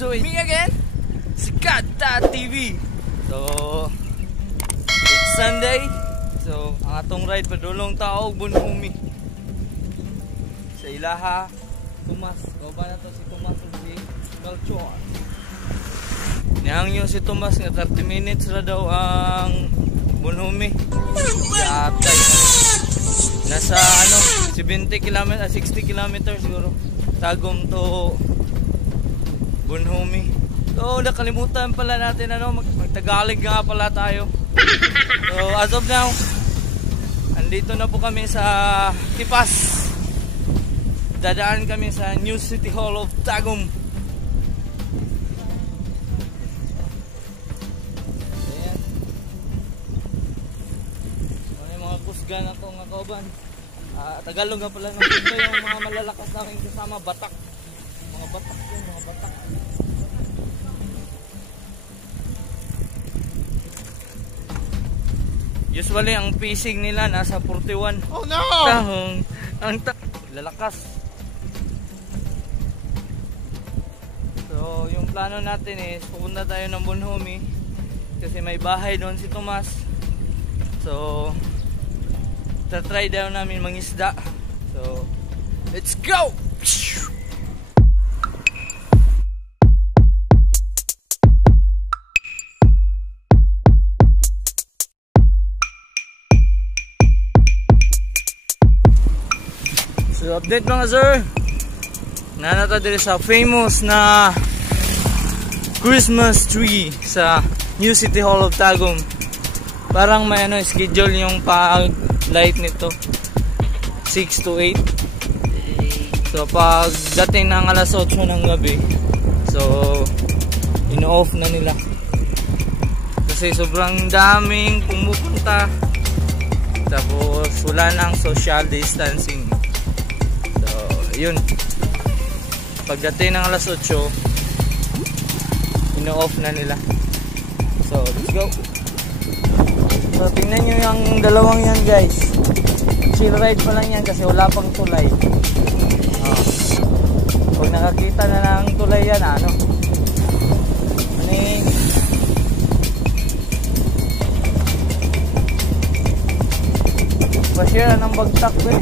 So it's me again, Sikata TV. So it's Sunday. So ang atong ride padulong taog Bunhumi sa ilaha Tomas. Kauban na to si Tomas ug si Melchor. Nihangyo si Tomas nga 30 minutes ra daw ang Bunhumi. Yatay. Nasa 70 km, 60 km siguro. Tagum to Bunhumi. So nakalimutan pala natin magtagalig nga pala tayo. So as of now, andito na po kami sa Tipas. Dadaan kami sa New City Hall of Tagum. Ayan. May mga kusgan na itong kauban. Tagalog nga pala ng ito yung mga malalakas namin kasama batak. Mga batak yun, mga batak. Usually ang pacing nila nasa 41. Oh no! Ang lalakas. So yung plano natin is pupunta tayo ng Bunhumi kasi may bahay doon si Tomas. So try daw namin mangisda. So let's go! So update mga sir, nanata dito sa famous na Christmas tree sa New City Hall of Tagum. Parang may schedule yung pag-light nito 6 to 8. So pag dating ng alas 8 ng gabi, so ino-off na nila kasi sobrang daming pumupunta, tapos wala nang social distancing. Yun, pagdating ng alas 8 ino-off na nila. So let's go. So tingnan nyo yung dalawang yan guys, chill ride pa lang yan kasi wala pang tulay. Pag nakakita na ng tulay yan, pa-share ng bagtak eh.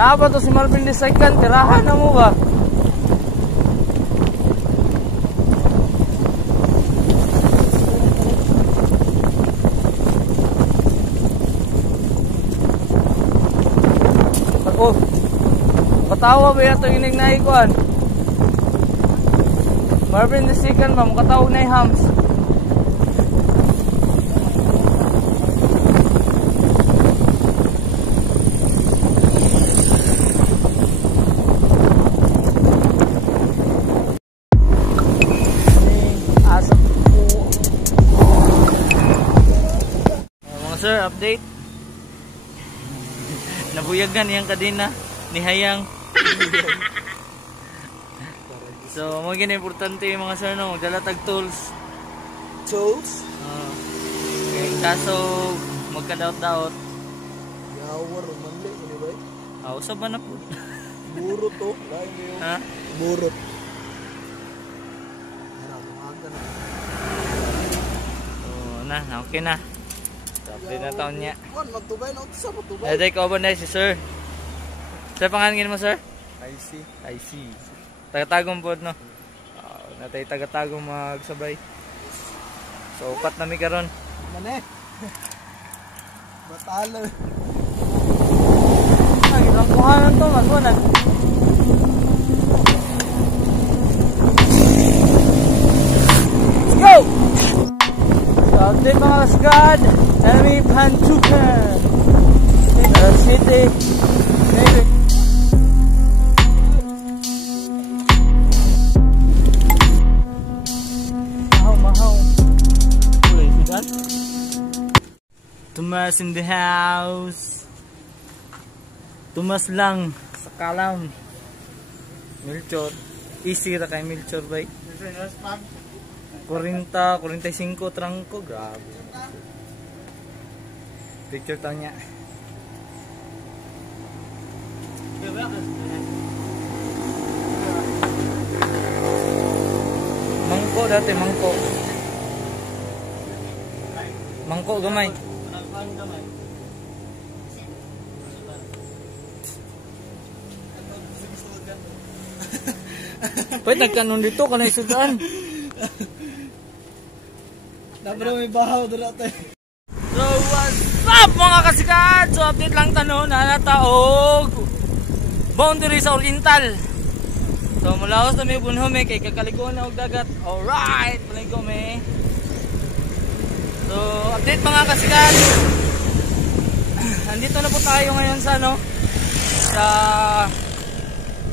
Naba to si Marvin the second, tirahan na mo ba? Ako, patawa ba yato yung nagnaikuan? Marvin the second ba, makatawag na yung hams. Sir, update. Nabuyagan yung kadena ni Hayang. So, mo gini importante yung mga sir magdala tag tools. Tools? Okay, kaso magkadaot-daot. Yawar manli ni bay. Usab na po. Burot to, lain yung Ha? burot. Okay na. Update na taon niya. Magtubay na sa matubay. Day ko ba na si sir? Sa pangalan mo sir? I see. Tagatagong po no. Natay tagatagong magsabay. So upat na mi karon. Mane. Batalo. Ay, ilang kuhanan to, magbunan. Go! Update mga lasgad. Enemy Pantukan City Maybe Mahaw Uy, sudan Tomas in the house. Tomas lang sa kalam. Melchor. Easy ra kay Melchor bay. 45 trangko, grabe. Picture tang niya. Mangko dati, mangko. Mangko gamay. Pwede nagkanon dito ka na isudan. Dabro may bahaw dala tayo. So what's up mga kasikat? So update lang tanong na nataog boundary sa Oriental. So mula sa may bunhome kay kakaliguan na og dagat. Alright, paligo me. So update mga kasikat. Andito na po tayo ngayon sa sa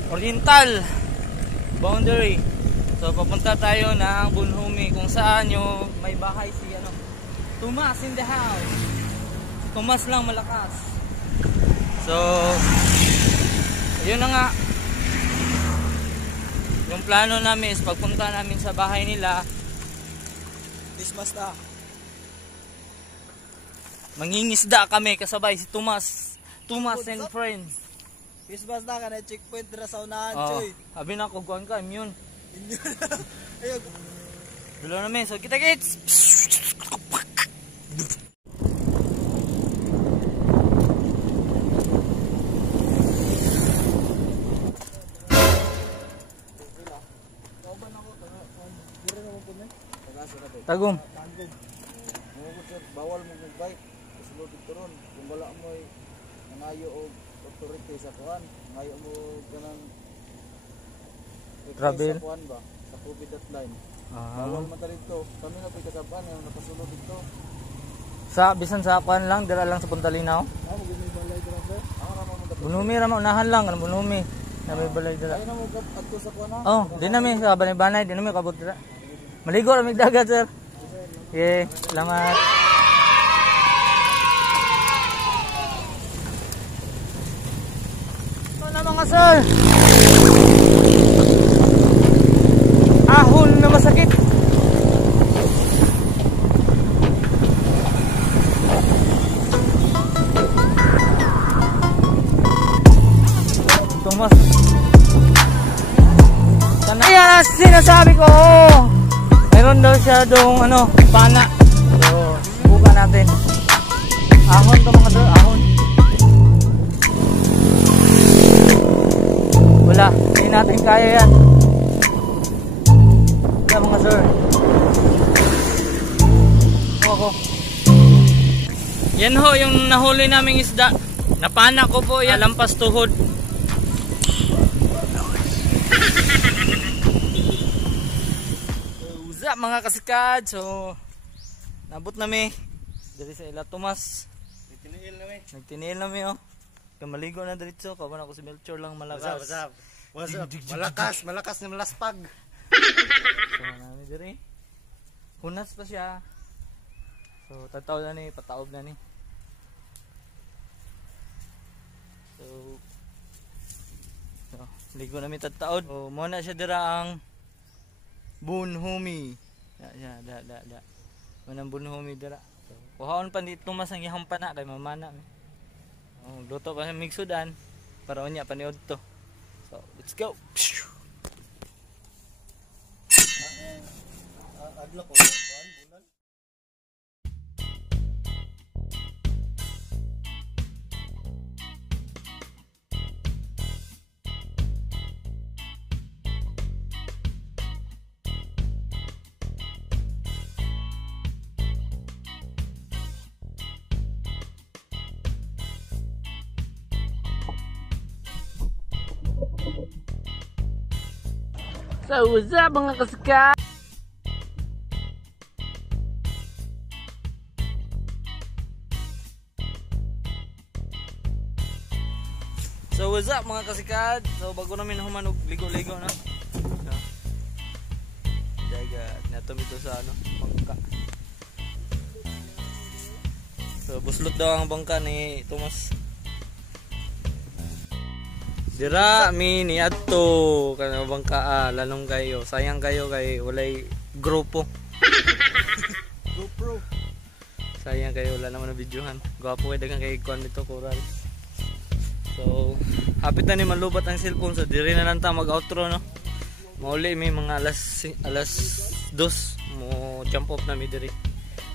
Oriental boundary. So papunta tayo ng Bunhumi kung saan yung may bahay si Tomas in the house. Si Tomas lang malakas. So yun na nga. Yung plano namin is pagpunta namin sa bahay nila, Basta. mangingisda kami kasabay si Tomas and friends. Basta ka na checkpoint dira sa unahan, Oh, choy. abi na ko kuan ka immune. Ayun. Dulo namin. So kita kits. Tagum. Bawal mo mag-bike. Kasulod dito ron. Kung wala mo nangayo og authority sa kuan, nangayo mo kanang Travel. sa kuan ba? Sa COVID hotline. Ah. Bawal man ta dito. Kami na pagkasaban yung nakasulod dito. Sa bisan sa kuan lang, dala lang sa Puntalinaw. Magumi balay dira sir. Ra mo mo. Bunumi ra mo unahan lang, kan bunumi. Na may balay dala. Ay na mo adto sa kuan ha. Oh, di namin sa banay-banay, di namin kabot dira. Maligo ra mig dagat, sir. Okay, salamat. Ito na mga sir. Ahon na masakit. Tomas. Ayan, sinasabi ko. Meron daw siya dong pana. So, subukan natin. Ahon to mga sir, ahon. Wala, hindi natin kaya yan. Wala mga sir. Ako. Yan ho, yung nahuli naming isda. Napana ko po yan, lampas tuhod. Mga kasikad, so nabot nami diri sa ila Tomas. Nagtiniil nami oh. Kamaligo na diretso, kawan ako si Melchor lang malakas. What's up? Malakas na malaspag. So nami diri. Hunas pa siya. So tataw na ni, pataob na ni. So ligo nami tataod. So mo na siya dira ang Bunhumi. Da. Manang Bunhumi dira. So, kuhaon pa dito mas ang ihampa na kay mamana. Oh, luto pa sa migsudan para unya paniod to. So, let's go. Adlo ko. So, what's up mga kasika? So, what's up mga kasikad? So, bago namin humanog, ligo-ligo na. So, dagat. Natom ito sa bangka. So, buslot daw ang bangka ni Tomas. Dira mi ni adto kana bangka lalong kayo. Sayang kayo kay walay grupo. GoPro. Sayang kayo, wala naman na videohan. Gwapo kayo dagang kay Kwan nito, Coral. So, hapit na ni malubat ang cellphone. So, diri na lang ta mag-outro, no? Mauli may mga alas 2 mo jump off na mi diri.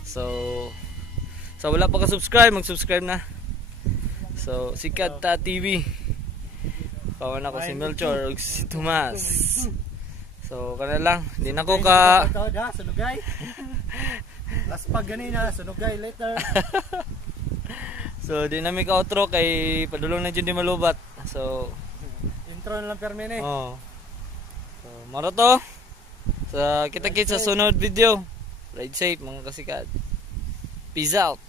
So wala pa ka subscribe, mag-subscribe na. So, Sikat Ta TV. Kawan ako si Melchor ug si Tomas. So, kana lang. Di na ko ka sunugay. Last pag ganina, sunugay later. So, di na mi ka outro kay padulong na jud di malubat. So, Intro na lang permine. oh. So, maro to. Sa kita-kits sa sunod video. Ride safe mga kasikat. Peace out.